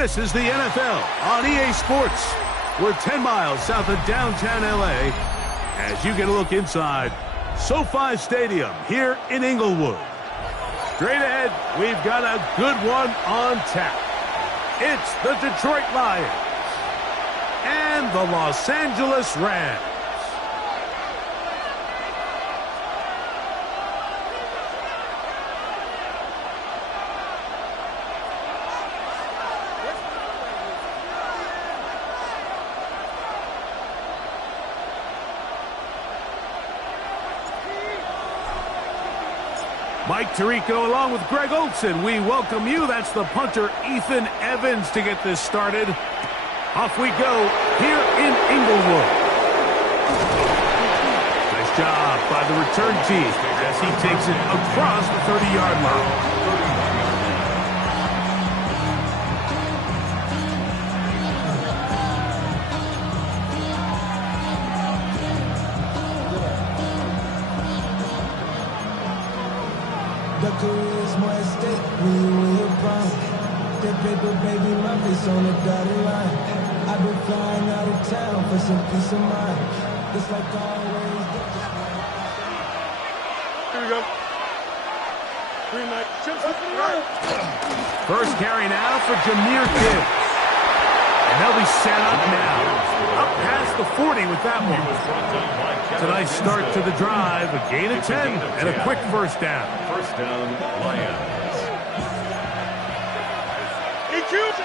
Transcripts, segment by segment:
This is the NFL on EA Sports. We're 10 miles south of downtown LA as you get a look inside SoFi Stadium here in Inglewood. Straight ahead, we've got a good one on tap. It's the Detroit Lions and the Los Angeles Rams. Mike Tirico along with Greg Olson. We welcome you. That's the punter, Ethan Evans, to get this started. Off we go here in Inglewood. Nice job by the return team as he takes it across the 30-yard line. The career's more at stake when you win your prime. That paper, baby, my face on the dotted line. I've been flying out of town for some peace of mind. It's like always. Here we go. Green light. First carry now for Jahmyr Gibbs. And they'll be set up now. Up past the 40 with that one. It's a nice start to the drive. A gain of 10 and a quick first down. First down, Lions.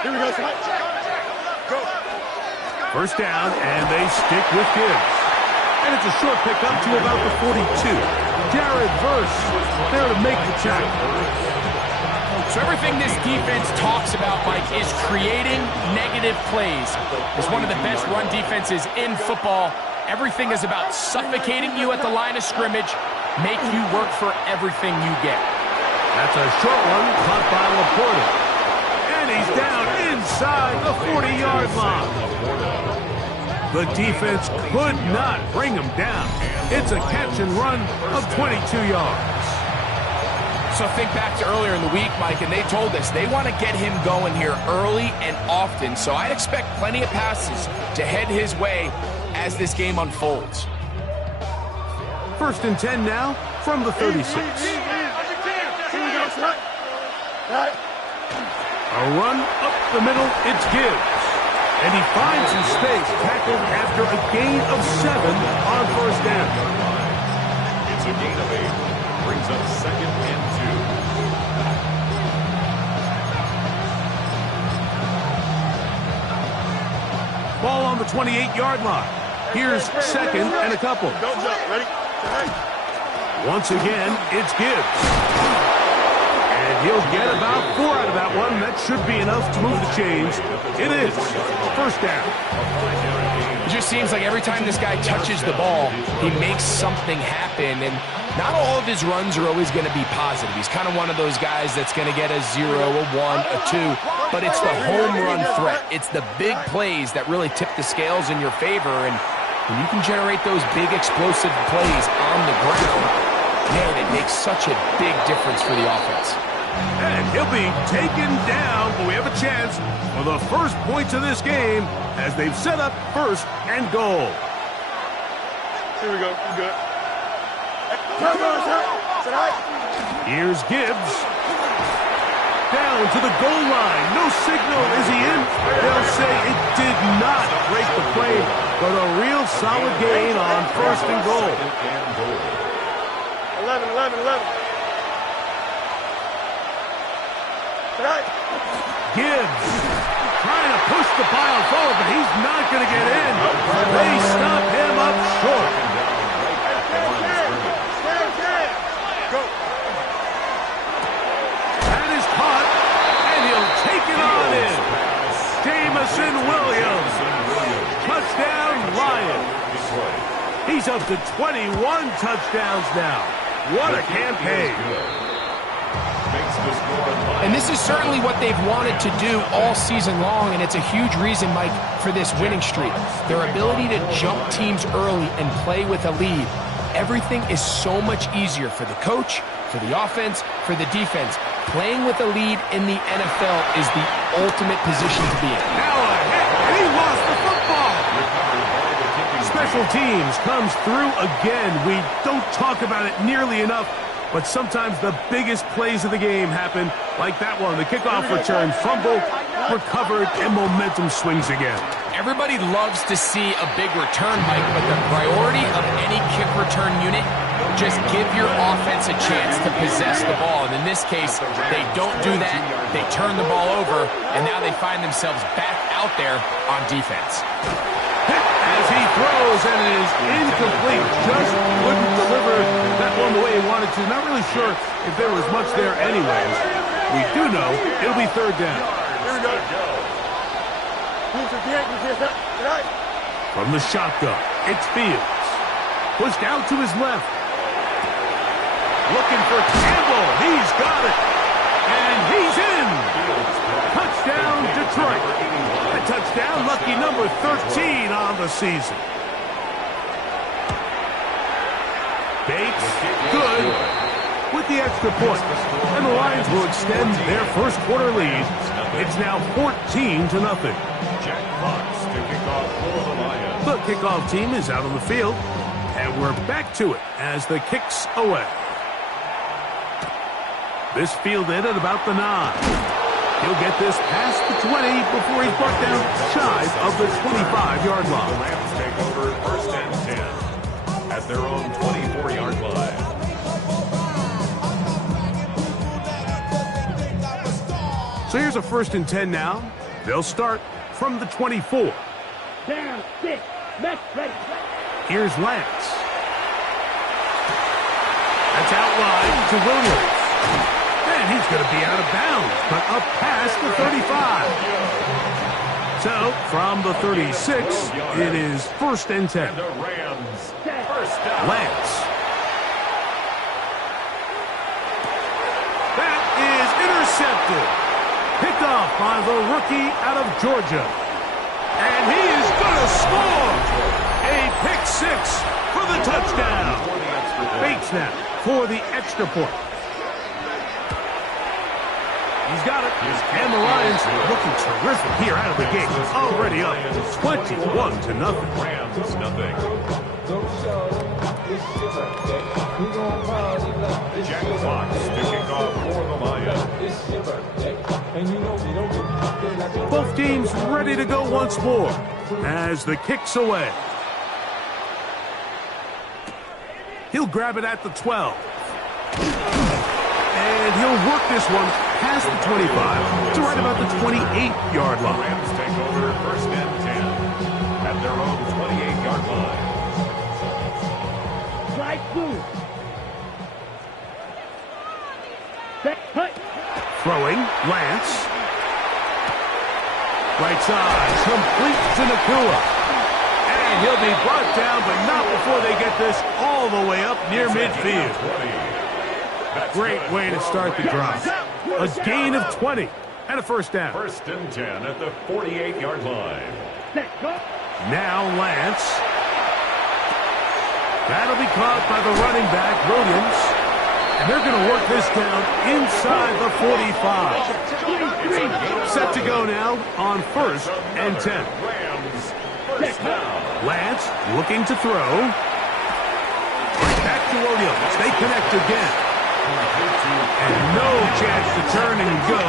Here we go. Go. First down, and they stick with Gibbs. And it's a short pickup to about the 42. Jared Verse there to make the tackle. So everything this defense talks about, Mike, is creating negative plays. It's one of the best run defenses in football. Everything is about suffocating you at the line of scrimmage, make you work for everything you get. That's a short one caught by Laporta. And he's down inside the 40-yard line. The defense could not bring him down. It's a catch and run of 22 yards. So think back to earlier in the week, Mike, and they told us they want to get him going here early and often. So I'd expect plenty of passes to head his way as this game unfolds. First and 10 now from the 36. A run up the middle, it's Gibbs. And he finds his space, tackled after a gain of 7 on first down. It's a gain of 8. Brings up second and 2. Ball on the 28-yard line. Here's second and a couple. Don't jump. Ready? Once again, it's Gibbs. And he'll get about 4 out of that one. That should be enough to move the chains. It is first down. It just seems like every time this guy touches the ball, he makes something happen. And not all of his runs are always going to be positive. He's kind of one of those guys that's going to get a 0, a 1, a 2. But it's the home run threat. It's the big plays that really tip the scales in your favor. And when you can generate those big explosive plays on the ground, man, it makes such a big difference for the offense. And he'll be taken down, but we have a chance for the first points of this game as they've set up first and goal. Here we go. We're good. Here's Gibbs. Down to the goal line. No signal. Is he in? They'll say it did not break the play, but a real solid gain on first and goal. 11. Gibbs trying to push the pile forward, but he's not going to get in. They stop him up short. That is caught, and he'll take it on in. Jamison Williams. Touchdown, Lions. He's up to 21 touchdowns now. What a campaign. And this is certainly what they've wanted to do all season long, and it's a huge reason, Mike, for this winning streak. Their ability to jump teams early and play with a lead. Everything is so much easier for the coach For the offense, for the defense, playing with a lead in the NFL is the ultimate position to be in. Now a hit, and he lost the football. Special teams comes through again. We don't talk about it nearly enough, but sometimes the biggest plays of the game happen, like that one. The kickoff return, fumble, recovered, and momentum swings again. Everybody loves to see a big return, Mike, but the priority of any kick return unit, just give your offense a chance to possess the ball. And in this case, they don't do that. They turn the ball over, and now they find themselves back out there on defense. As he throws, and it is incomplete. Just wouldn't deliver that one the way he wanted to. Not really sure if there was much there anyways. We do know it'll be third down. Here we go. From the shotgun, it's Fields. Pushed out to his left. Looking for Campbell. He's got it. And he's in. Touchdown, Detroit. A touchdown, lucky number 13 on the season. Bates, good, with the extra point. And the Lions will extend their first quarter lead. It's now 14-0. Jack Fox to kick off for the Lions. The kickoff team is out on the field, and we're back to it as the kick's away. This fielded at about the 9. He'll get this past the 20 before he's brought down shy of the 25-yard line. The Rams take over first and 10 at their own 24-yard line. So here's a first and 10 now. They'll start from the 24. Down, 6, left, ready. Here's Lance. That's out wide to Williams. And he's going to be out of bounds, but up past the 35. So, from the 36, it is first and 10. The Rams first down. Lance. That is intercepted. Picked off by the rookie out of Georgia. And he is going to score. A pick six for the touchdown. Bates now for the extra point. He's got it. And the Lions looking terrific here out of the gate. Already up 21-0. Rams nothing. Jack Fox to kick off for the Lions. Both teams ready to go once more as the kick's away. He'll grab it at the 12. And he'll work this one past the 25 to right about the 28-yard line. Rams take over first and 10 at their own 28-yard line. Right through. Throwing, Lance. Right side, complete to Nakua. And he'll be brought down, but not before they get this all the way up near midfield. Great way to start the drive. A gain of 20 and a first down. First and 10 at the 48-yard line. Now Lance. That'll be caught by the running back, Williams. And they're going to work this down inside the 45. Set to go now on first and 10. Rams first down. Lance looking to throw. Back to Williams. They connect again. And no chance to turn and go.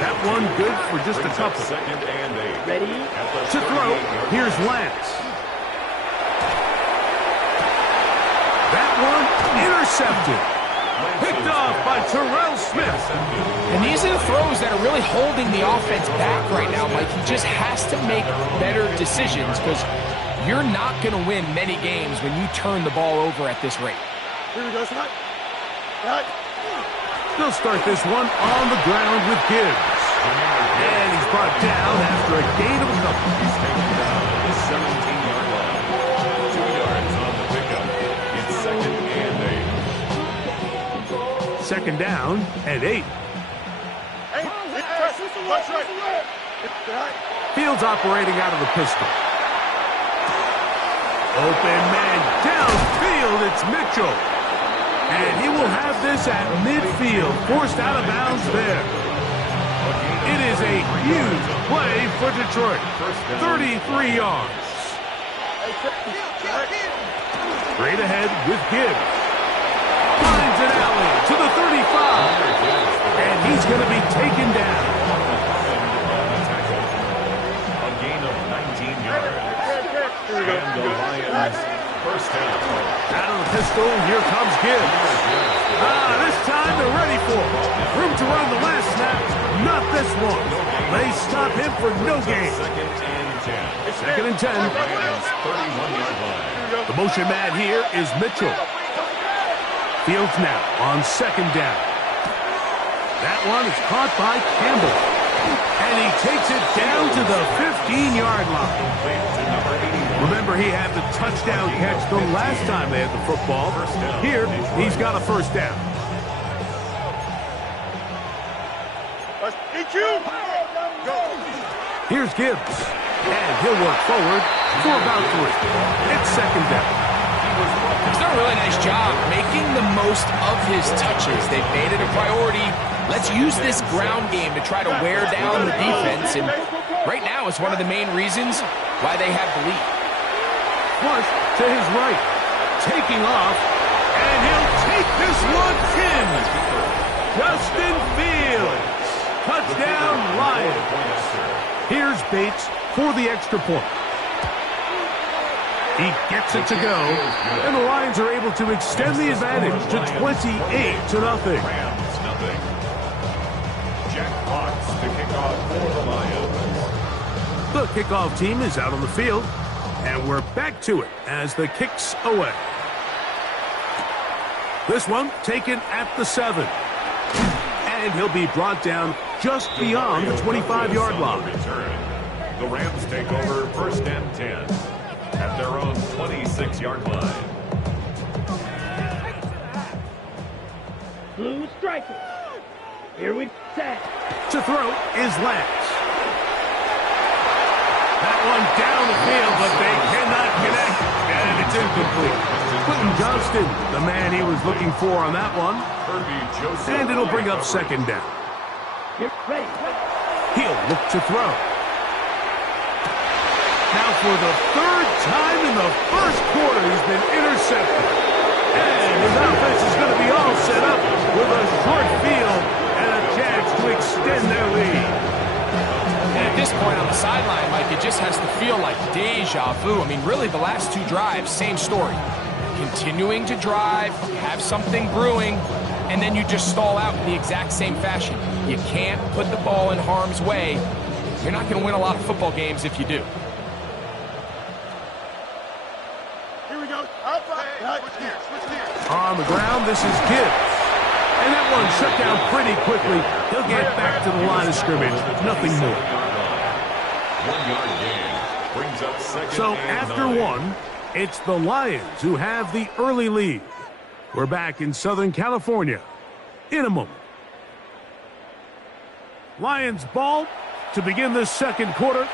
That one good for just a couple. Second and 8. Ready? To throw, here's Lance. That one intercepted. Picked off by Terrell Smith. And these are the throws that are really holding the offense back right now, Mike. He just has to make better decisions because you're not going to win many games when you turn the ball over at this rate. Here we go, Scott. They'll start this one on the ground with Gibbs. And he's brought down after a gain of a couple. He's taken down at the 17-yard line. 2 yards on the pickup. It's second and 8. Second down and 8. Fields operating out of the pistol. Open man downfield. It's Mitchell. And he will have this at midfield, forced out of bounds there. It is a huge play for Detroit. 33 yards. Straight ahead with Gibbs. Finds an alley to the 35. And he's going to be taken down. A gain of 19 yards. And the Lions first down. Out of the pistol, here comes Gibbs. This time they're ready for it. Room to run the last snap. Not this one. They stop him for no gain. Second and 10. 31-yard line. The motion man here is Mitchell. Fields now on second down. That one is caught by Campbell. And he takes it down to the 15-yard line. Remember, he had the touchdown catch the last time they had the football. Here, he's got a first down. Here's Gibbs. And he'll work forward for about 3. It's second down. He's done a really nice job making the most of his touches. They've made it a priority. Let's use this ground game to try to wear down the defense. And right now, it's one of the main reasons why they have the lead. Flush to his right. Taking off. And he'll take this one in. Justin Fields. Touchdown, Lions. Here's Bates for the extra point. He gets it to go, and the Lions are able to extend the advantage to 28-0. Rams, nothing. Jack Fox to kick off for the Lions. The kickoff team is out on the field, and we're back to it as the kick's away. This one taken at the 7. And he'll be brought down just beyond the 25-yard line. The Rams take over first and 10 at their own 26-yard line. Blue striker. Here we set. To throw is Lance. That one down the field, but they cannot connect, and it's incomplete. Quentin Johnston, the man he was looking for on that one. And it'll bring up second down. Get ready. He'll look to throw. Now for the 3rd time in the first quarter, he's been intercepted. And his offense is going to be all set up with a short field and a chance to extend their lead. And at this point on the sideline, Mike, it just has to feel like deja vu. I mean, really, the last 2 drives, same story. Continuing to drive, have something brewing, and then you just stall out in the exact same fashion. You can't put the ball in harm's way. You're not going to win a lot of football games if you do. Here we go. On the ground, this is Gibbs. And that one shut down pretty quickly. He'll get back to the line of scrimmage. Nothing more. 1-yard gain brings up second. So and after 9. 1, it's the Lions who have the early lead. We're back in Southern California in a moment. Lions ball to begin the second quarter.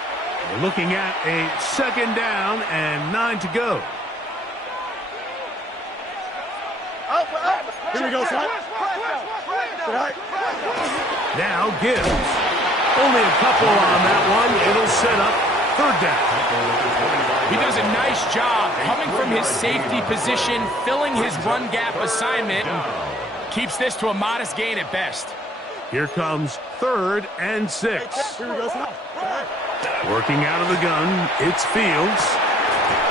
We're looking at a second down and 9 to go. Here we go, son. Now Gibbs. Only a couple on that one. It'll set up third down. He does a nice job coming from his safety position, filling his run gap assignment, and keeps this to a modest gain at best. Here comes 3rd and 6. Here we go, son. Working out of the gun, it's Fields.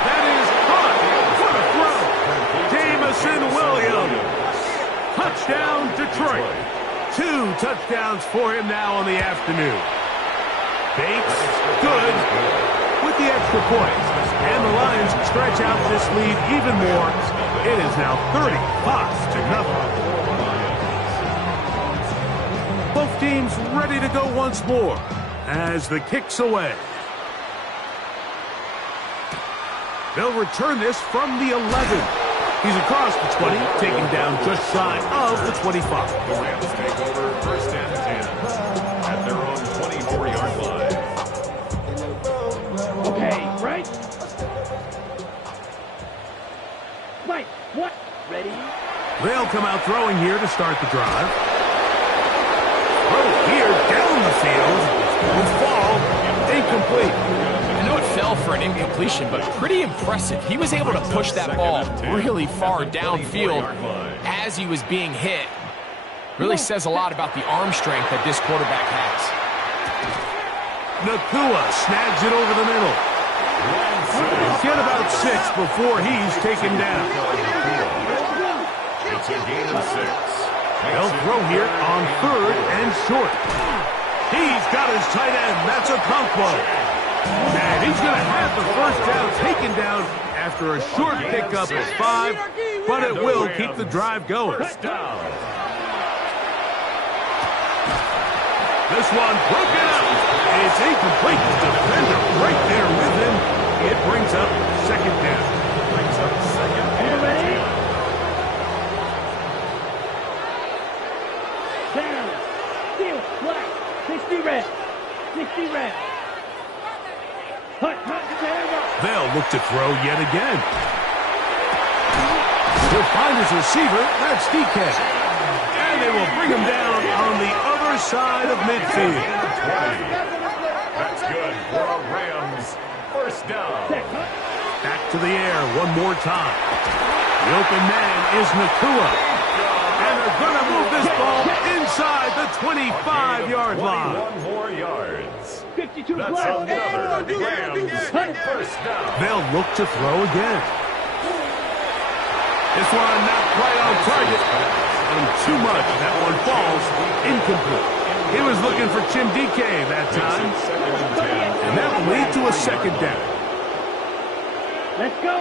That is caught for the throw. Jamison Williams. Touchdown, Detroit. 2 touchdowns for him now on the afternoon. Bates, good, with the extra point. And the Lions stretch out this lead even more. It is now 35-0. Both teams ready to go once more as the kick's away. They'll return this from the 11. He's across the 20, taken down just shy of the 25. The Rams take over first and 10 at their own 24-yard line. Okay, right? Mike, what? Ready? They'll come out throwing here to start the drive. Throw here down the field. Will fall incomplete. I know it fell for an incompletion, but pretty impressive. He was able to push that ball really far downfield as he was being hit. Really says a lot about the arm strength that this quarterback has. Nakua snags it over the middle. Get about 6 before he's taken down. It's a gain of 6. They'll throw here on 3rd and short. He's got his tight end. That's a Conquo. And he's going to have the first down taken down after a short pickup at 5, but it will keep the drive going. This one broken up. It's incomplete. The defender right there with him. It brings up 2nd down. Down. Steal. Black. 60 red. 60 red. Hut. They'll look to throw yet again. He'll find his receiver. That's DK. And they will bring him down on the other side of midfield. That's good for a Rams first down. Back to the air one more time. The open man is Nakua. And they're going to move this ball inside the 25-yard line. 21 more yards. 52 That's black. another Rams first down. They'll look to throw again. This one not quite on target. And too much. That one falls incomplete. He was looking for Chim DK that time. And that will lead to a 2nd down. Let's go.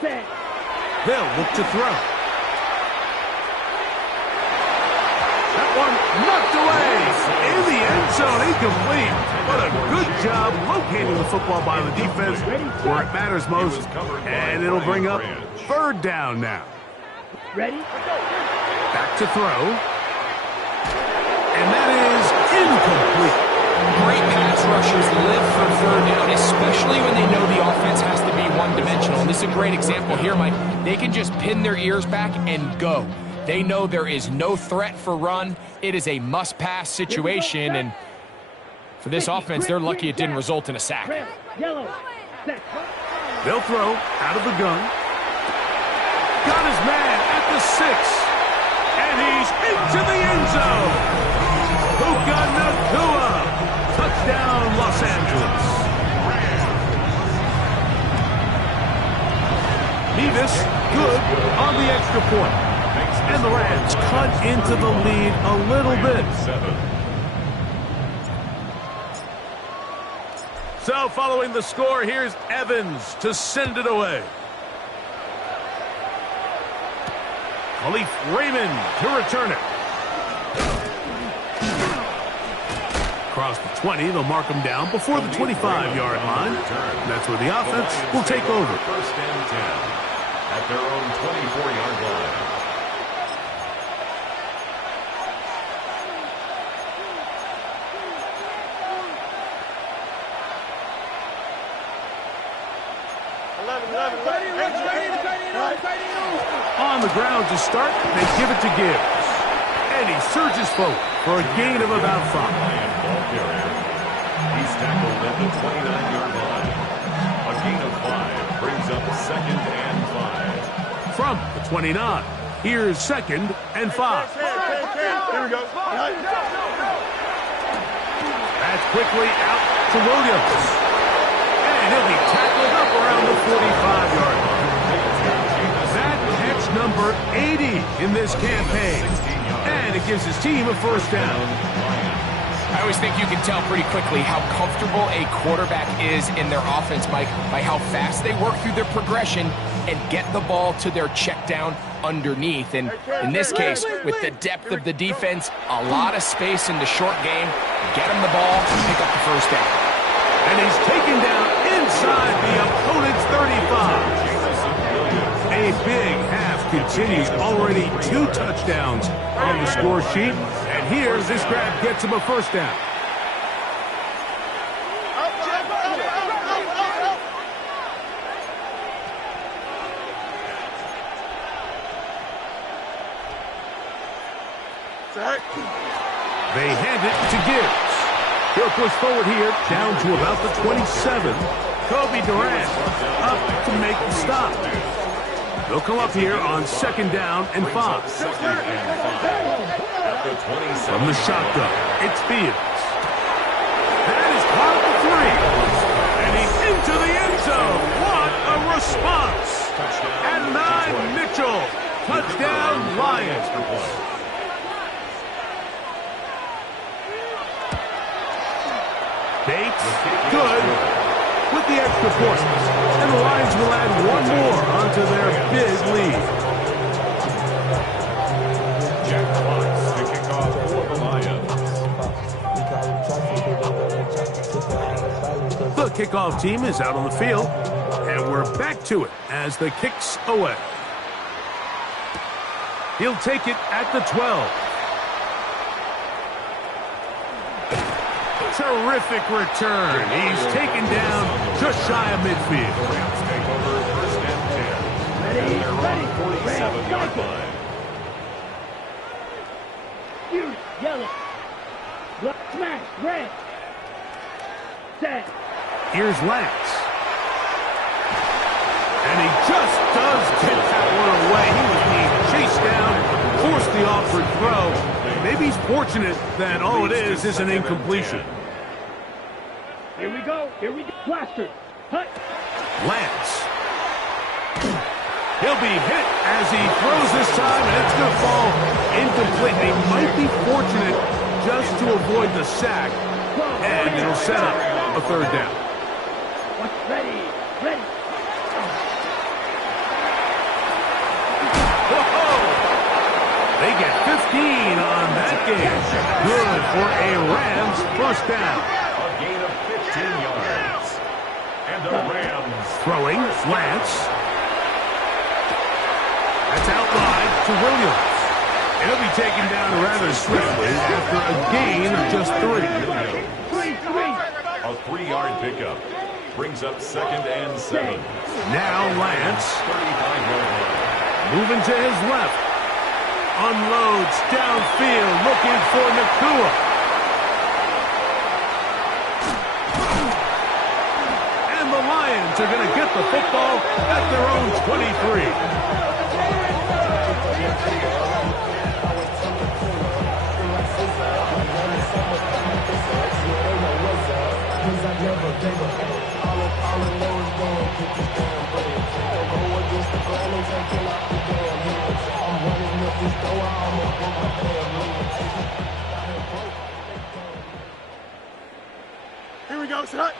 Set. They'll look to throw. That one knocked away in the end zone, incomplete. What a good job locating the football by the defense where it matters most. And it'll bring up 3rd down now. Ready? Back to throw. And that is incomplete. Great pass rushers live for 3rd down, especially when they know the offense has to be one-dimensional. And this is a great example here, Mike. They can just pin their ears back and go. They know there is no threat for run. It is a must-pass situation, and for this offense, they're lucky it didn't result in a sack. Yellow. Set. They'll throw out of the gun. Got his man at the 6. And he's into the end zone. Puka Nakua. Touchdown, Los Angeles. Nevis, good on the extra point. And the Rams cut into the lead a little bit. So following the score, here's Evans to send it away. Khalif Raymond to return it. Across the 20, they'll mark him down before the 25-yard line. That's where the offense will take over. 1st and 10 at their own 24-yard line. On the ground to start, they give it to Gibbs. And he surges forward for a gain of about 5. He's tackled at the 29-yard line. A gain of 5 brings up 2nd and 5. From the 29, here's 2nd and 5. Here we go. That's quickly out to Williams. And he'll be tackled up around the 45-yard line. That catch number 80 in this campaign. And it gives his team a first down. I always think you can tell pretty quickly how comfortable a quarterback is in their offense, Mike, by how fast they work through their progression and get the ball to their check down underneath. And in this case, with the depth of the defense, a lot of space in the short game, get him the ball, pick up the first down. And he's taken down inside the opponent's 35. A big half continues. Already 2 touchdowns on the score sheet. And here, this grab gets him a first down. They hand it to Gibbs. He'll push forward here, down to about the 27. Kobe Durant up to make the stop. They'll come up here on 2nd down and 5. From the shotgun, it's Fields. That is caught at the 3. And he's into the end zone. What a response. At 9, Mitchell. Touchdown, Lions. Bates, good, with the extra point. And the Lions will add one more onto their big lead. Jack Watts to kick off for the Lions. The kickoff team is out on the field, and we're back to it as the kick's away. He'll take it at the 12. Terrific return. He's taken down just shy of midfield. Rams take over 1st and 10. And they're on 47-yard line. Huge, yellow. Smash, red. Set. Here's Lance. And he just does get that one away. He was being chased down, forced the awkward throw. Maybe he's fortunate that all it is an incompletion. Here we go. Blaster. Hut. Lance. He'll be hit as he throws this time, and it's going to fall incomplete. They might be fortunate just to avoid the sack, and it'll set up a 3rd down. Ready. They get 15 on that game. Good for a Rams 1st down. A gain of 15 yards. And the Rams Throwing, Lance. That's out wide to Williams. He'll be taken down rather swiftly after a gain of just 3. a 3-yard pickup. Brings up 2nd and 7. Now Lance 35-yard line. moving to his left. Unloads downfield, looking for Nakua. And the Lions are going to get the football at their own 23. Here we go, shot.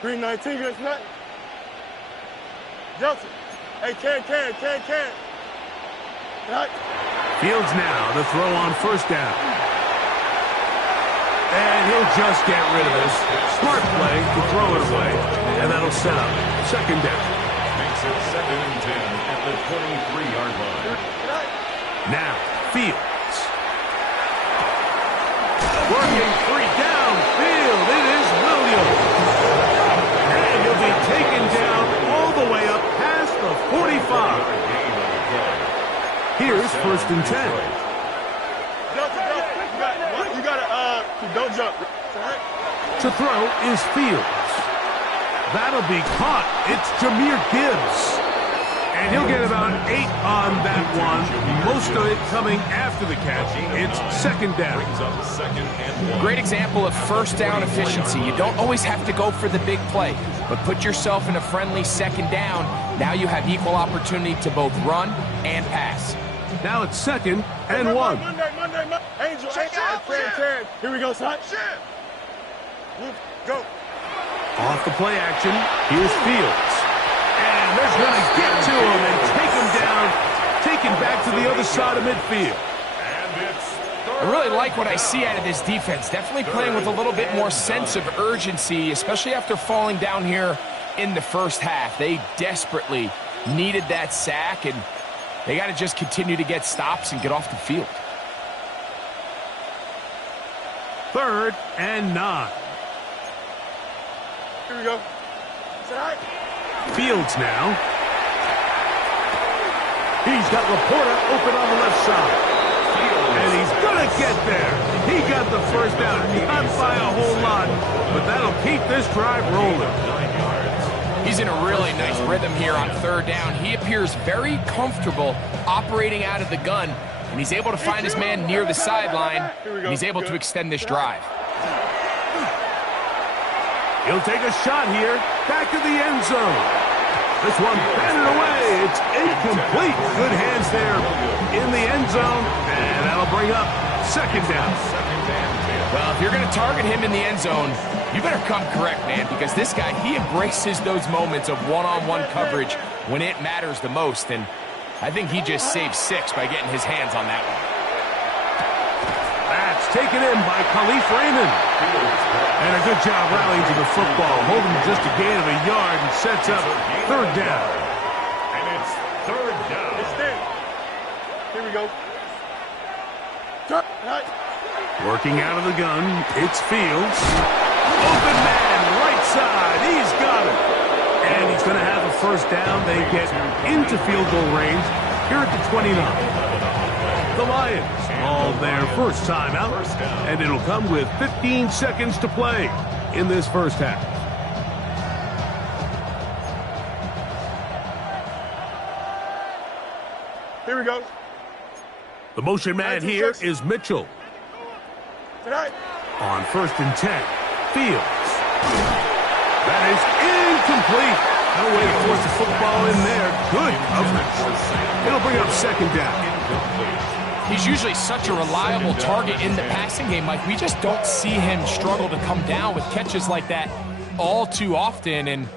Green 19, good shot. Johnson. Hey, can. Shot. Fields now to throw on 1st down. And he'll just get rid of this. Smart play to throw it away. And that'll set up 2nd down. Makes it 2nd and 10 at the 23-yard line. Now, Fields. Working free downfield. It is Williams. And he'll be taken down all the way up past the 45. Here's 1st and 10. You gotta, don't jump. To throw is Fields. That'll be caught. It's Jahmyr Gibbs. And he'll get about 8 on that one. Most of it coming after the catch. It's 2nd down. Brings up 2nd and 1. Great example of 1st down efficiency. You don't always have to go for the big play, but put yourself in a friendly 2nd down. Now you have equal opportunity to both run and pass. Now it's 2nd and 1. Monday. Angel, Terry. Here we go, son. Go. Off the play action, here's Fields. And they're going to get to him and take him down, taken back to the other side of midfield. And it's I really like what I see out of this defense. Definitely playing with a little bit more sense of urgency, especially after falling down here in the 1st half. They desperately needed that sack, and they got to just continue to get stops and get off the field. 3rd and 9. Here we go. Side. Fields now. He's got Laporta open on the left side. And he's going to get there. He got the first down, not by a whole lot, but that'll keep this drive rolling. He's in a really nice rhythm here on third down. He appears very comfortable operating out of the gun, and he's able to find his man near the sideline, and he's able to extend this drive. He'll take a shot here, back to the end zone. This one batted away. It's incomplete. Good hands there in the end zone, and that'll bring up second down. Well, if you're going to target him in the end zone, you better come correct, man, because this guy, he embraces those moments of one-on-one coverage when it matters the most, and I think he just saved 6 by getting his hands on that one. That's taken in by Khalif Raymond. And a good job rallying to the football, holding just a gain of a yard and sets up third down. And it's third down. It's there. Here we go. Working out of the gun, it's Fields. Open man, right side, he's got it. And he's going to have a first down. They get into field goal range here at the 29. The Lions call their first timeout, and it'll come with 15 seconds to play in this first half. Here we go. The motion man here is Mitchell. Tonight. On first and 10, Fields. That is incomplete. No way to force the football in there. Good coverage. It'll bring up second down. He's usually such a reliable target in the passing game, Mike. We just don't see him struggle to come down with catches like that all too often. And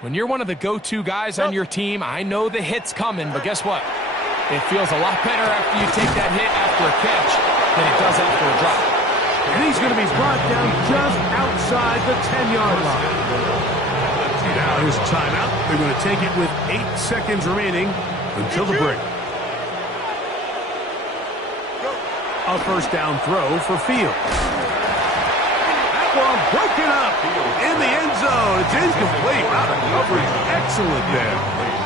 when you're one of the go-to guys on your team, I know the hit's coming, but guess what? It feels a lot better after you take that hit after a catch than it does after a drop. And he's going to be brought down just outside the 10-yard line. Now his timeout. They're going to take it with 8 seconds remaining until the break. A first down throw for Fields. That one broken up in the end zone. It's incomplete. Out of coverage. Excellent there.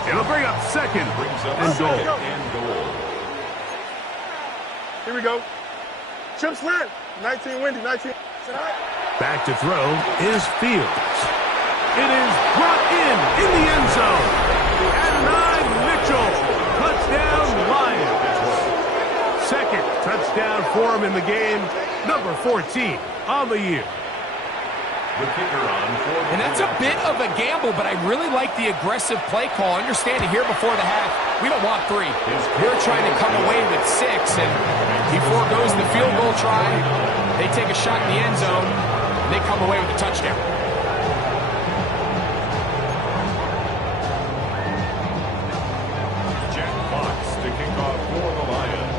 It'll bring up second and goal. Here we go. Chip slant. 19 windy. 19. Back to throw is Fields. It is brought in the end zone. At 9, Mitchell. Touchdown, Lions. Second touchdown for him in the game. Number 14 on the year. The kicker on for the And that's a bit of a gamble, but I really like the aggressive play call. Understanding here before the half, we don't want 3. We're trying to come away with 6, and he foregoes the field goal try. They take a shot in the end zone, and they come away with a touchdown. to kick off for the Lions.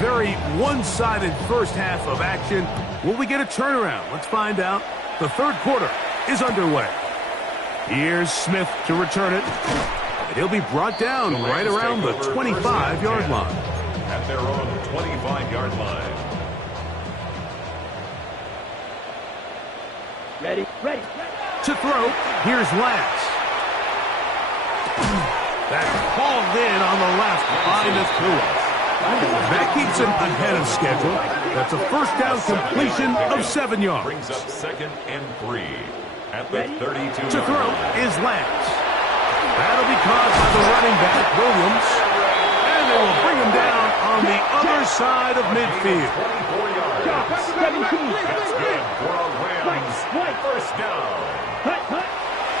Very one-sided first half of action. Will we get a turnaround? Let's find out. The third quarter is underway. Here's Smith to return it. And he'll be brought down right around the 25-yard line. At their own 25-yard line. Ready. To throw, here's Lance. That's hauled in on the left by Nakua. That keeps him ahead of schedule. That's a first down completion of 7 yards. Brings up 2nd and 3 at the 32. To throw is Lance. That'll be caught by the running back, Williams. And they will bring him down on the other side of midfield. 24 yards. 17. That's good for a Rams first down.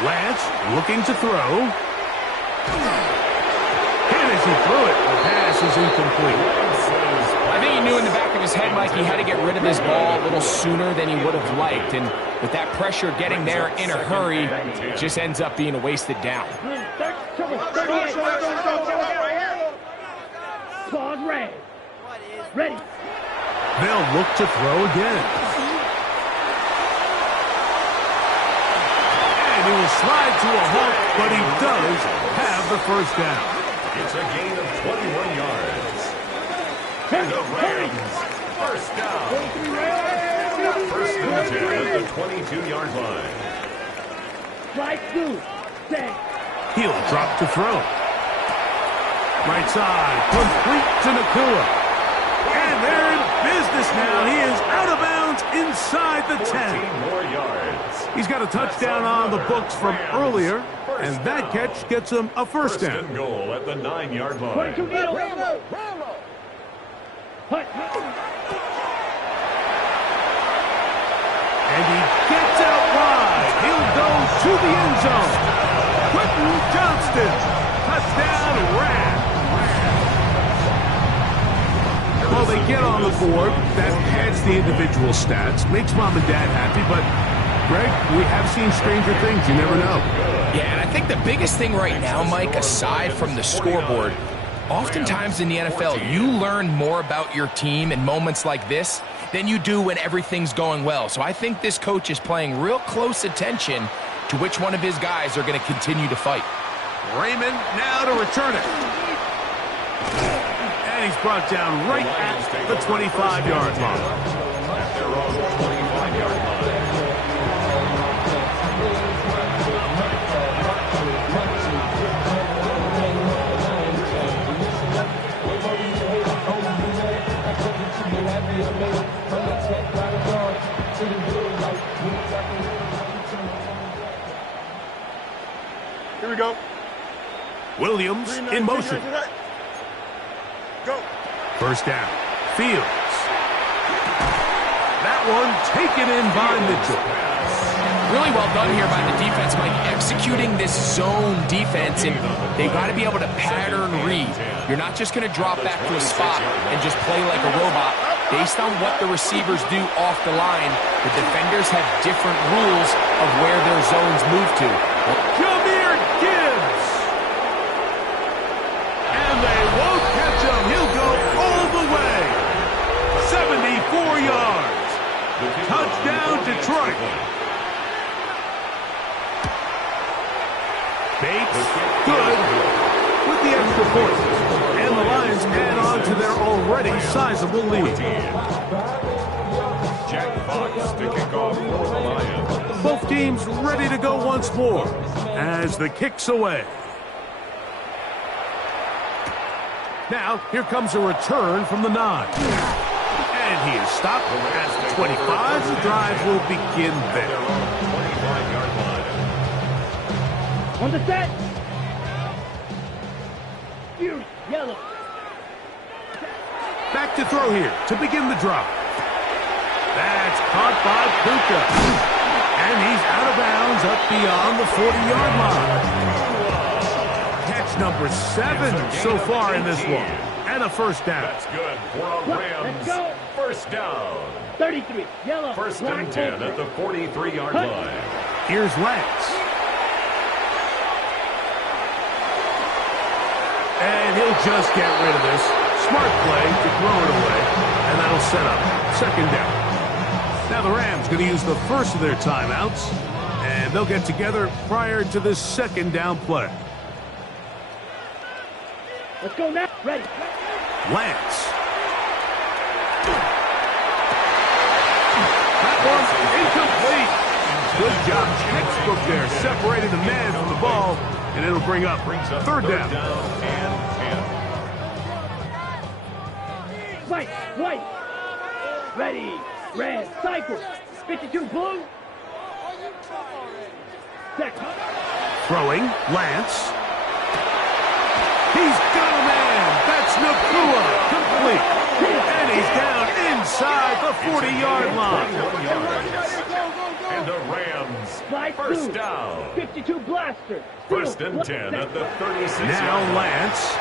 Lance looking to throw. And as he threw it, the pass is incomplete. I think he knew in the back of his head, Mike, he had to get rid of this ball a little sooner than he would have liked. And with that pressure getting there in a hurry, it just ends up being a wasted down. 38. Pause, red. Ready. They'll look to throw again. And he will slide to a halt, but he does have the first down. It's a gain of 21 yards. And the Rams first down. First and 10 at the 22-yard line. Strike 2. Stay. He'll drop to throw. Right side, complete to Nakua. And they're in business now. He is out of bounds inside the 10. 14 more yards. He's got a touchdown on the books from earlier, and that catch gets him a first down. First and goal at the 9-yard line. 22 Rambo. Hut. And he gets out wide. He'll go to the end zone. Quentin Johnston. Touchdown, Rams. Well, they get on the board. That pads the individual stats. Makes mom and dad happy, but, Greg, we have seen stranger things. You never know. Yeah, and I think the biggest thing right now, Mike, aside from the scoreboard, oftentimes in the NFL, you learn more about your team in moments like this than you do when everything's going well. So I think this coach is paying real close attention to which one of his guys are going to continue to fight. Raymond now to return it. And he's brought down right at the 25-yard line. Their own 25-yard line. Here we go. Williams in motion. Go. First down. Fields. That one taken in by Mitchell. Really well done here by the defense, Mike, executing this zone defense, and they've got to be able to pattern read. You're not just going to drop back to a spot and just play like a robot. Based on what the receivers do off the line, the defenders have different rules of where their zones move to. Jameer Gibbs. And they won't catch him. He'll go all the way. 74 yards. Touchdown, Detroit. Bates, good, with the extra point. And the Lions add on to their already sizable lead. Jack Fox to kick off for the Lions. Both teams ready to go once more as the kick's away. Now, here comes a return from the 9. And he is stopped at the 25. The drive will begin Their there. own 25-yard line. On the set. Fury, yellow. Back to throw here to begin the drive. That's caught by Puka. And he's out of bounds up beyond the 40-yard line. Catch number 7 so far in this one. And a first down. That's good for a Let's Rams go. first down. 33, yellow. First black, and 10 at the 43-yard line. Here's Lance. And he'll just get rid of this. Smart play to throw it away. And that'll set up second down. Now the Rams going to use the first of their timeouts. And they'll get together prior to this second down play. Let's go now. Ready. Lance. That one's incomplete. Good job. Textbook there. Separating the man from the ball. And it'll bring up third down. And 10. White. Ready. Red. Cycle. 52 blue. Second. Throwing. Lance. He's got a man. That's Nakua. Complete. And he's down inside the 40-yard line. 41 yards. And the Rams Slide first through. down. 52 blaster. First and 10 at the 36-yard Now line. Lance.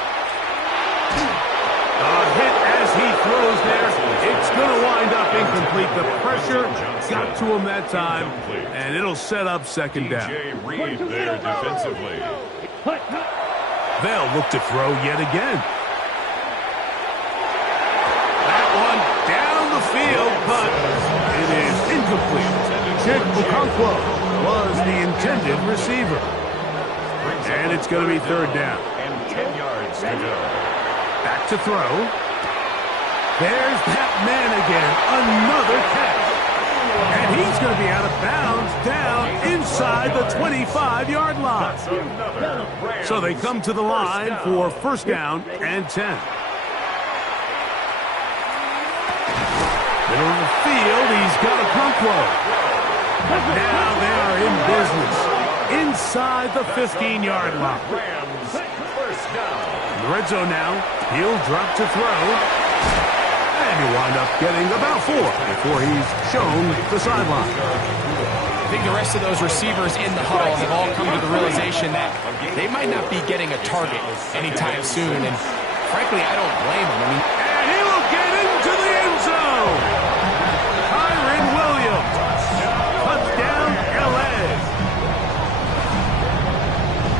A hit as he throws there. It's going to wind up incomplete. The pressure got to him that time, and it'll set up second down. DJ Reed there defensively. Hut. They'll look to throw yet again. That one down the field, but it is incomplete. Chick Okonkwo was the intended receiver. And it's going to be third down. And 10 yards to go. Back to throw. There's that man again. Another catch. And he's going to be out of bounds down inside the 25-yard line. So they come to the line for first down and 10. Middle of the field, he's got a pump roll. Now they are in business inside the 15-yard line. In the red zone now, he'll drop to throw. And he'll wind up getting about 4 before he's shown the sideline. I think the rest of those receivers in the huddle have all come to the realization that they might not be getting a target anytime soon. And frankly, I don't blame them. And he will get into the end zone. Kyron Williams. Touchdown, L.A.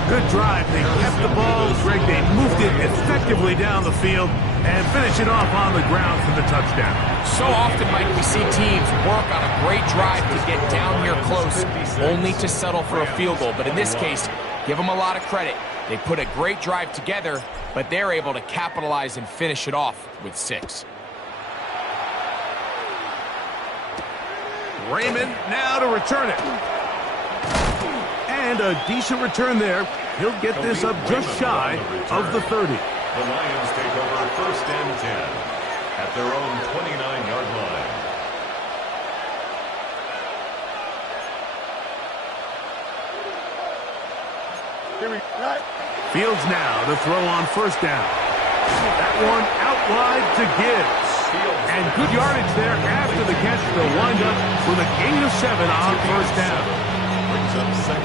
Good drive. They kept the ball. Greg, they moved it effectively down the field and finish it off on the ground for the touchdown. So often, Mike, we see teams work on a great drive to get down here close, only to settle for a field goal. But in this case, give them a lot of credit. They put a great drive together, but they're able to capitalize and finish it off with 6. Raymond now to return it. And a decent return there. He'll get this up just shy of the 30. The Lions take over first and 10 at their own 29-yard line. Fields now to throw on first down. That one out wide to Gibbs. And good yardage there after the catch to wind up with a gain of 7 on first down.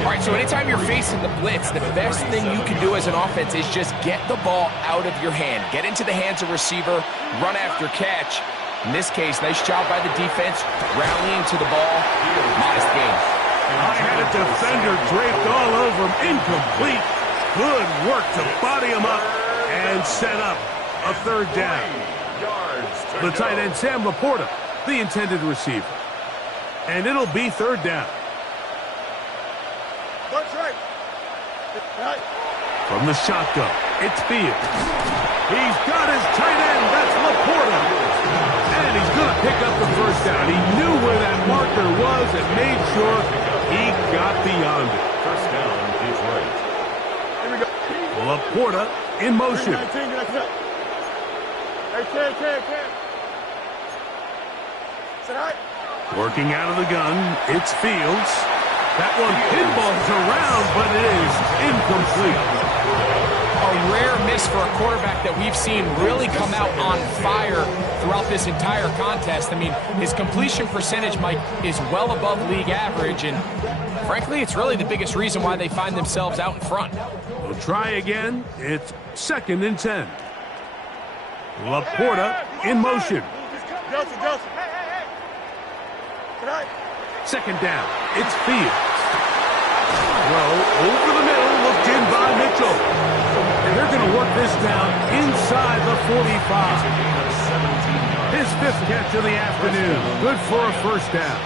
All right, so anytime you're facing the blitz, the best thing you can do as an offense is just get the ball out of your hand. Get into the hands of receiver, run after catch. In this case, nice job by the defense, rallying to the ball. Modest gain. I had a defender draped all over him. Incomplete. Good work to body him up and set up a third down. The tight end, Sam Laporta, the intended receiver. And it'll be third down. From the shotgun, it's Fields. He's got his tight end. That's Laporta. And he's going to pick up the first down. He knew where that marker was and made sure he got beyond it. First down is right. Here we go. Laporta in motion. Working out of the gun, it's Fields. That one pinballs around, but it is incomplete. A rare miss for a quarterback that we've seen really come out on fire throughout this entire contest. I mean, his completion percentage, Mike, is well above league average, and frankly, it's really the biggest reason why they find themselves out in front. We'll try again. It's second and 10. Laporta in motion. Second down. It's Fields. Throw over the middle, looked in by Mitchell. And they're going to work this down inside the 45. His 5th catch of the afternoon. Good for a first down.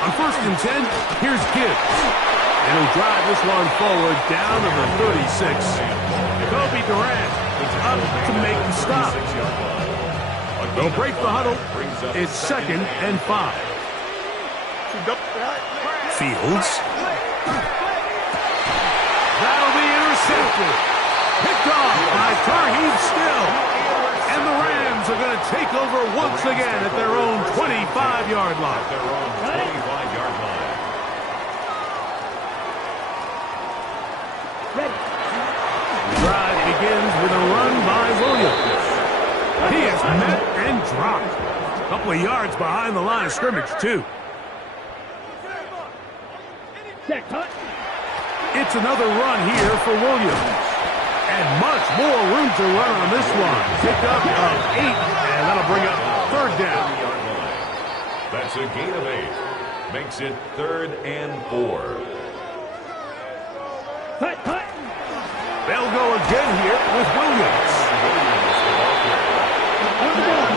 On first and 10, here's Gibbs. And he'll drive this one forward down to the 36. Kobe Durant is up to make the stop. They'll break the huddle. It's second and 5. Fields. That'll be intercepted. Picked off by Tarheeb Still. And the Rams are going to take over once again at their own 25-yard line. The drive begins with a run by Williams. He is met and dropped. A couple of yards behind the line of scrimmage, too. It's another run here for Williams. And much more room to run on this one. Pick up of 8, and that'll bring up third down. That's a gain of 8. Makes it 3rd and 4. They'll go again here with Williams.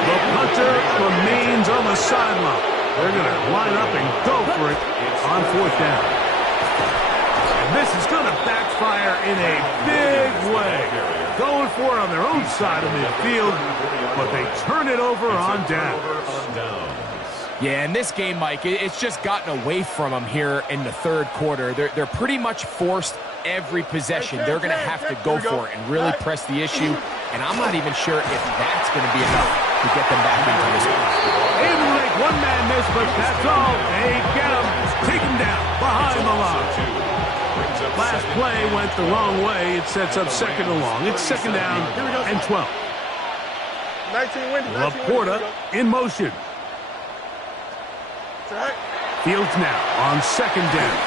The punter remains on the sideline. They're going to line up and go for it on 4th down. This is going to backfire in a big way. Going for it on their own side of midfield, but they turn it over on downs. Yeah, in this game, Mike, it's just gotten away from them here in the third quarter. They're pretty much forced every possession. They're going to have to go for it and really press the issue, and I'm not even sure if that's going to be enough to get them back into this game. Able to make one man miss, but that's all. They get him, take him down behind the line. Last play went the wrong way. It sets up second and long. It's second down and 12. 19 Wendy. Laporta in motion. Fields now on second down.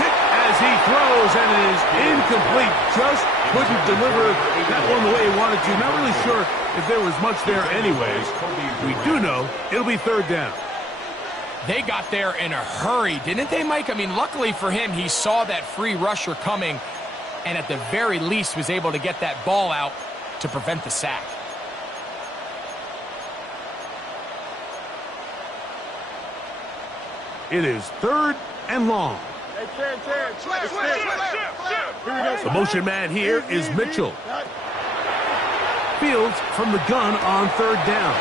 Hit as he throws, and it is incomplete. Just couldn't deliver that one the way he wanted to. Not really sure if there was much there anyways. We do know it'll be third down. They got there in a hurry, didn't they, Mike? I mean, luckily for him, he saw that free rusher coming, and at the very least was able to get that ball out to prevent the sack. It is third and long. The motion man here is Mitchell. Fields from the gun on third down.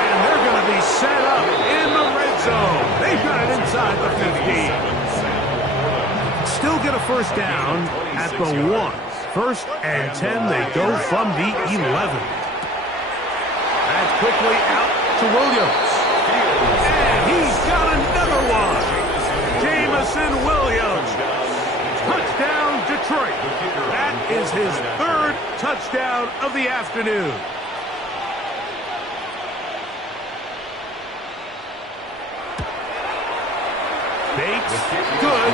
And they're going to be set up in the red zone. They've got it inside the 15. Still get a first down at the 1. First and 10, they go from the 11. That's quickly out to Williams. And he's got another one. Jamison Williams. Touchdown, Detroit. That is his third touchdown of the afternoon. Bates, good,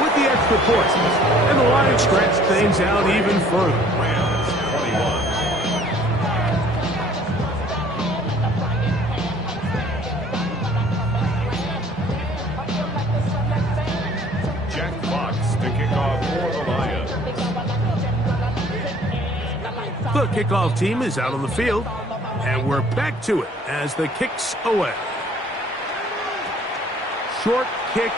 with the extra point. And the Lions stretch things out even further. The kickoff team is out on the field, and we're back to it as the kick's away. Short kick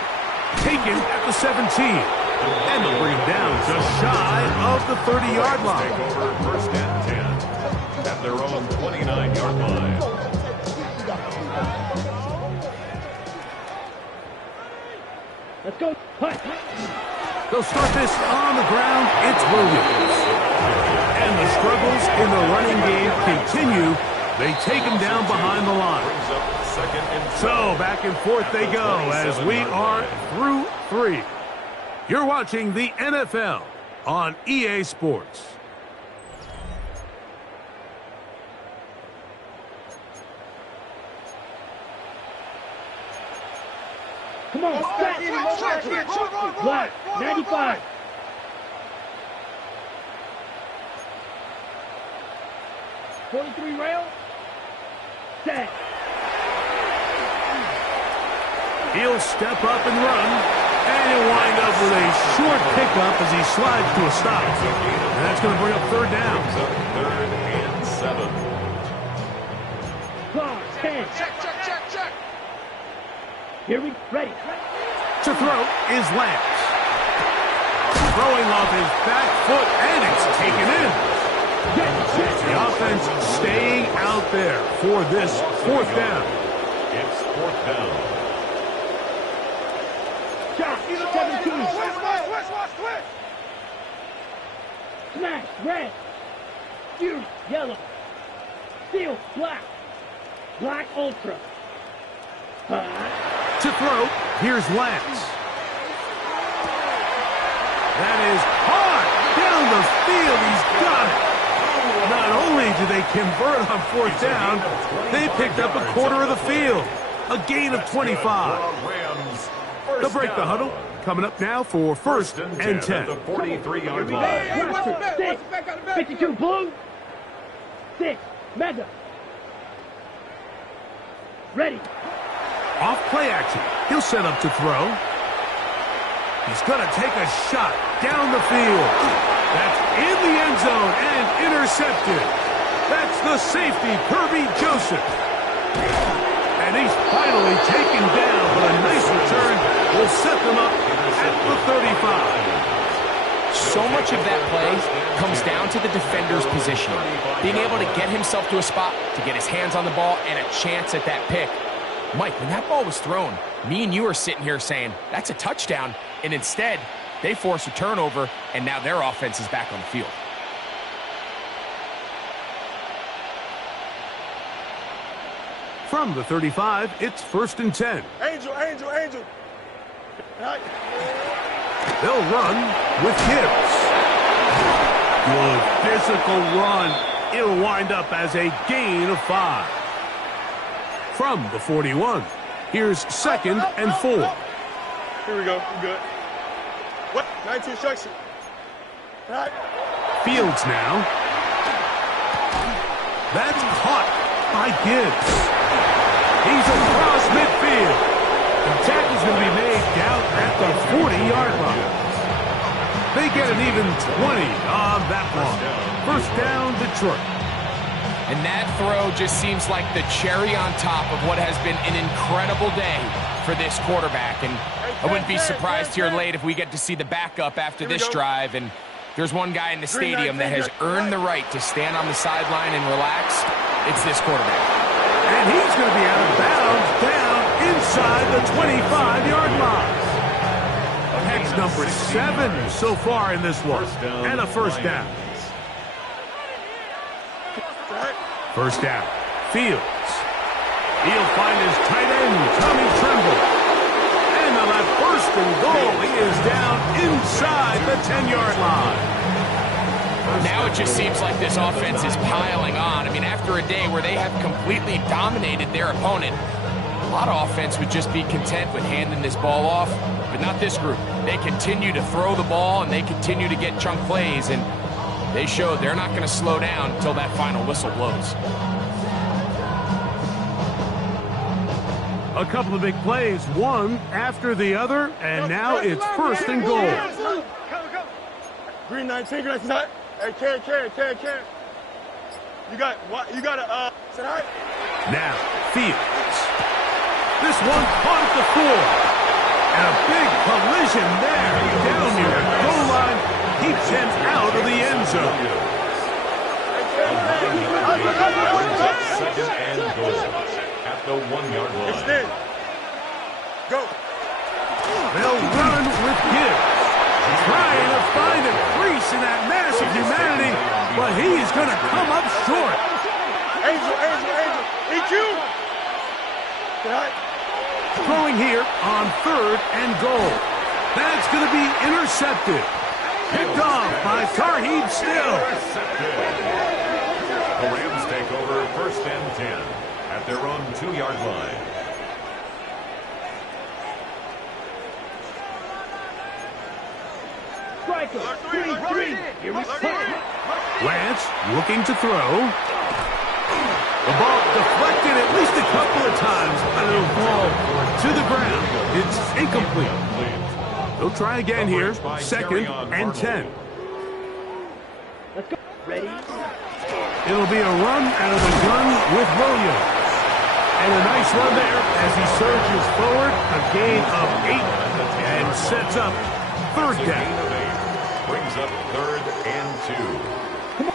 taken at the 17, and they'll bring him down just shy of the 30-yard line. Take over first and 10 at their own 29-yard line. Let's go. They'll start this on the ground. It's Williams. And the struggles in the running game continue. They take him down behind the line. So back and forth they go as we are through 3. You're watching the NFL on EA Sports. Come on, stop. Black, 95. rail. Set. He'll step up and run, and he'll wind up with a short pickup as he slides to a stop. And that's going to bring up third down. Third and 7. Clock, 10. Check. Here we ready. To throw is Lance. Throwing off his back foot, and it's taken in. The offense staying out there for this fourth down. It's fourth down. Shot, 17. Smash, red. Fury, yellow. Steel, black. Black, ultra. To throw, here's Lance. That is hard down the field. He's got it. Not only did they convert on fourth down, they picked up a quarter of the field. A gain of 25. They'll break the huddle. Coming up now for first and 10. At the 43-yard line. 6, 52 blue. 6, Mega. Ready. Off play action. He'll set up to throw. He's going to take a shot down the field. That's in the end zone and intercepted. That's the safety, Kirby Joseph. And he's finally taken down, but a nice return the 35. So much of that play comes down to the defender's positioning. Being able to get himself to a spot, to get his hands on the ball, and a chance at that pick. Mike, when that ball was thrown, me and you are sitting here saying, that's a touchdown. And instead, they force a turnover, and now their offense is back on the field. From the 35, it's 1st and 10. Angel. They'll run with Gibbs. Good physical run. It'll wind up as a gain of 5. From the 41, here's 2nd and 4. Here we go. We good. What? 19 structure. All right. Fields now. That's caught by Gibbs. He's across midfield. The tackle's going to be made down at the 40-yard line. They get an even 20 on that one. 1st down, Detroit. And that throw just seems like the cherry on top of what has been an incredible day for this quarterback. And I wouldn't be surprised here late if we get to see the backup after this drive. And there's one guy in the stadium that has earned the right to stand on the sideline and relax. It's this quarterback. And he's going to be out of bounds down inside the 25-yard line. That's number 7 so far in this one. And a 1st down. 1st down. Fields. He'll find his tight end, Tommy Tremble. And on that 1st and goal, he is down inside the 10-yard line. Now it just seems like this offense is piling on. I mean, after a day where they have completely dominated their opponent, a lot of offense would just be content with handing this ball off, but not this group. They continue to throw the ball, and they continue to get chunk plays, and they showed they're not going to slow down until that final whistle blows. A couple of big plays, one after the other, and now it's 1st and goal. Green 19, green 19. Hey, Karen. You got sit high. Now, Fields. This one caught at the 4. And a big collision there down near the goal line keeps him out of the end zone. 2nd and goal at the 1-yard line. Extend. Go. They'll run with Gibbs. Trying to find a crease in that mass of humanity, but he's going to come up short. Angel. EQ. All right. Throwing here on 3rd and goal. That's going to be intercepted. Picked off by Tarheeb Still. The Rams take over 1st and 10 at their own 2-yard line. Striker, 3. Here we go. Lance looking to throw. The ball deflected at least a couple of times, but it'll fall to the ground. It's incomplete. They'll try again here. 2nd and 10. Let's go. Ready? It'll be a run out of the gun with Williams. And a nice run there as he surges forward. A gain of 8 and sets up 3rd down. Brings up 3rd and 2.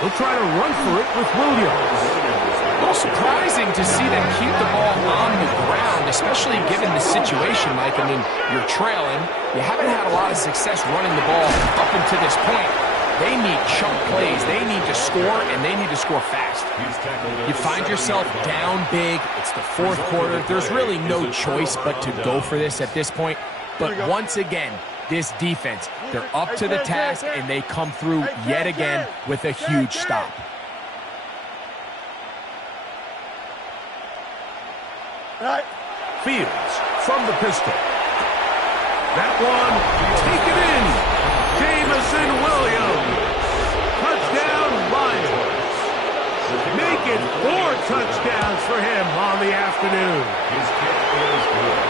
They'll try to run for it with Williams. A little surprising to see them keep the ball on the ground, especially given the situation, Mike. I mean, you're trailing. You haven't had a lot of success running the ball up until this point. They need chunk plays. They need to score, and they need to score fast. You find yourself down big. It's the 4th quarter. There's really no choice but to go for this at this point. But once again, this defense, they're up to the task, and they come through yet again with a huge stop. Fields from the pistol. That one taken in. Jamison Williams. Touchdown Lions. Make it 4 touchdowns for him on the afternoon. His kick is good.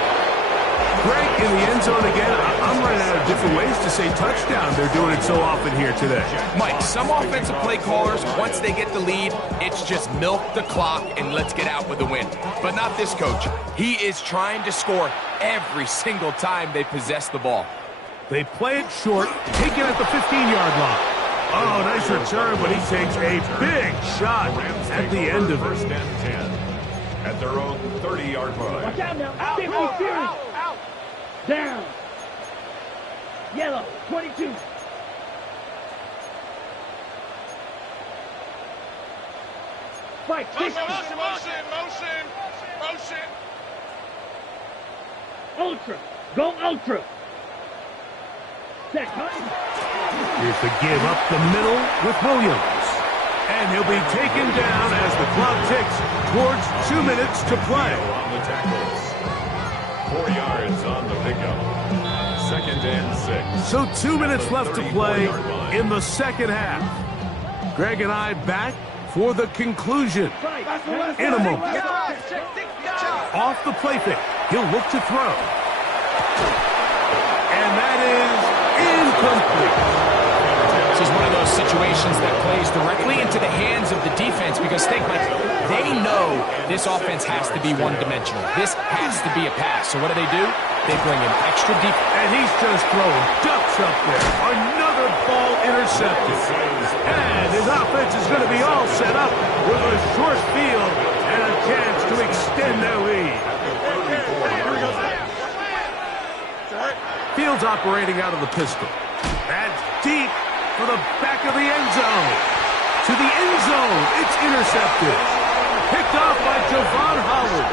Great in the end zone again. I'm running out of different ways to say touchdown. They're doing it so often here today. Mike, some offensive play callers, once they get the lead, it's just milk the clock and let's get out with the win. But not this coach. He is trying to score every single time they possess the ball. They play it short, take it at the 15-yard line. Oh, nice return, but he takes a big shot at the end of it. First and 10 at their own 30-yard line. Watch out now. 50, serious. Down. Yellow, 22. Spike, 60. Motion. Ultra. Go ultra. Set, cut. Here's the give up the middle with Williams. And he'll be taken down as the clock ticks towards 2 minutes to play. On the tackles. 4 yards on the pickup. Second and 6. So 2 minutes left to play in the second half. Greg and I back for the conclusion in a moment. Off the play fake. He'll look to throw. And that is incomplete. This is one of those situations that plays directly into the hands of the defense because think, like, they know this offense has to be one-dimensional. This has to be a pass. So what do? They bring in extra deep. And he's just throwing ducks up there. Another ball intercepted. And his offense is going to be all set up with a short field and a chance to extend their lead. Fields operating out of the pistol. That's deep for the back of the end zone. To the end zone. It's intercepted. Picked off by Javon Holland.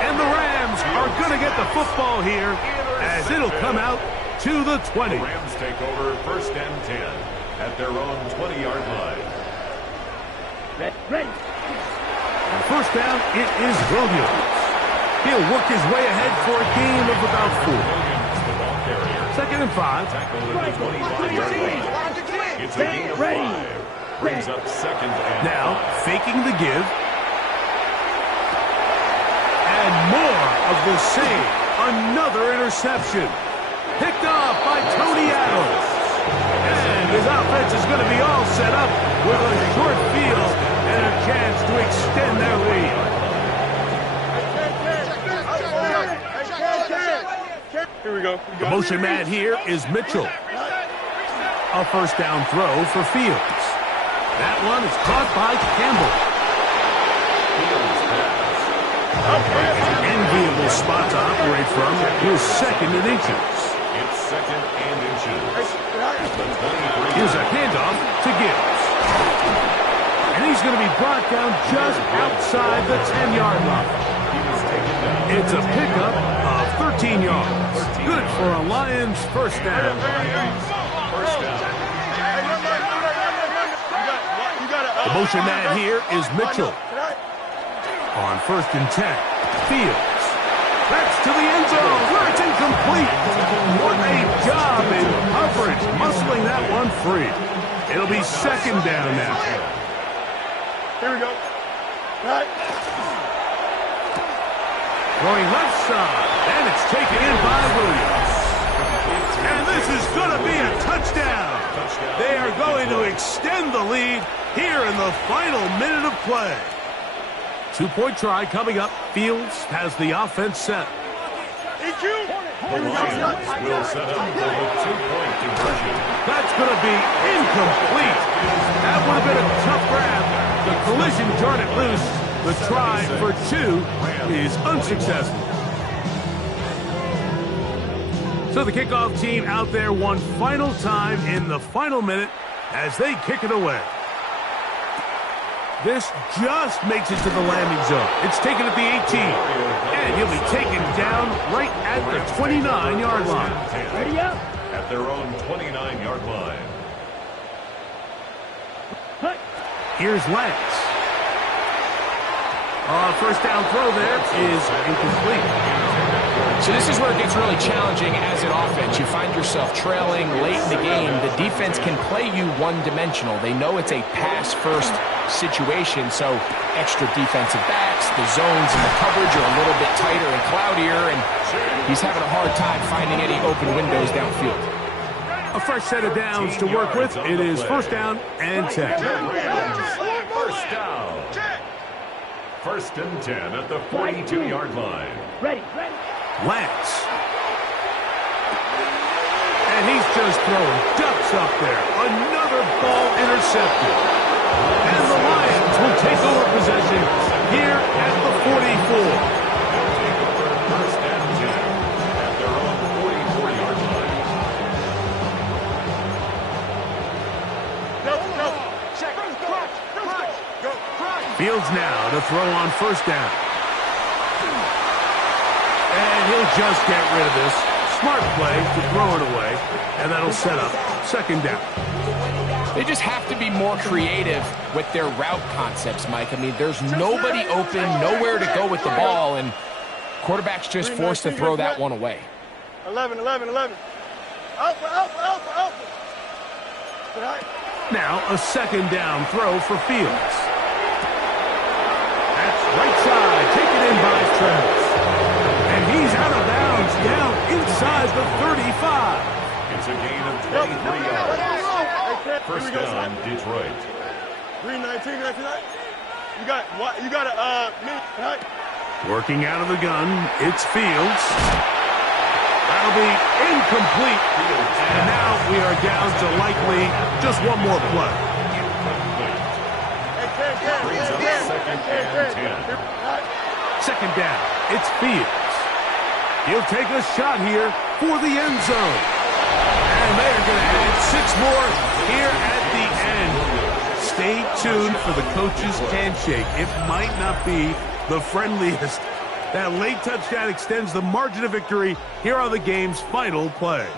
And the Rams are going to get the football here as it'll come out to the 20. The Rams take over first and 10 at their own 20-yard line. Ready. On first down, it is Williams. He'll work his way ahead for a gain of about 4. The ball carrier. Second and 5. Tackle at the 25-yard line. It's a gain of 5. Brings up second and Now, faking the give. And more of the same. Another interception. Picked off by Tony Adams. And his offense is going to be all set up with a short field and a chance to extend their lead. Here we go. The motion man here is Mitchell. A first down throw for Fields. That one is caught by Campbell. An enviable spot to operate from. Here's second and inches. It's second and inches. Here's a handoff to Gibbs. And he's going to be brought down just outside the 10-yard line. It's a pickup of 13 yards. Good for a Lions first down. The motion man here is Mitchell. On first and 10, Fields. That's to the end zone where it's incomplete. What a job in coverage, muscling that one free. It'll be second down now. Here we go. Right. Going left side, and it's taken in by Williams. And this is going to be a touchdown. They are going to extend the lead here in the final minute of play. 2-point try coming up. Fields has the offense set. The Lions will set up for the 2-point conversion. That's going to be incomplete. That would have been a tough grab. The collision turned it loose. The try for 2 is unsuccessful. So the kickoff team out there one final time in the final minute as they kick it away. This just makes it to the landing zone. It's taken at the 18. And he'll be taken down right at the 29-yard line. Ready up. At their own 29-yard line. Cut. Here's Lance. First down throw there is incomplete. So this is where it gets really challenging as an offense. You find yourself trailing late in the game. The defense can play you one-dimensional. They know it's a pass-first situation, so extra defensive backs, the zones and the coverage are a little bit tighter and cloudier, and he's having a hard time finding any open windows downfield. A fresh set of downs to work with. It is first down and 10. First down. First and 10 at the 42-yard line. Ready. Lance. And he's just throwing ducks up there. Another ball intercepted. And the Lions will take over possession here at the 44. Take over first and 10 at their own 44-yard line. Fields now to throw on first down. And he'll just get rid of this. Smart play to throw it away. And that'll set up second down. They just have to be more creative with their route concepts, Mike. I mean, there's nobody open, nowhere to go with the ball, and quarterback's just forced to throw that one away. 11. Alpha. Now a second down throw for Fields. That's right side, taken in by Travis. And he's out of bounds, down inside the 35. It's a gain of 23 yards. First down, Detroit. 319. You got a minute. Working out of the gun, it's Fields. That'll be incomplete. And now we are down to likely just one more play. Brings up second and 10. Second down, it's Fields. He'll take a shot here for the end zone. And they're going to add 6 more here at the end. Stay tuned for the coach's handshake. It might not be the friendliest. That late touchdown extends the margin of victory here on the game's final play.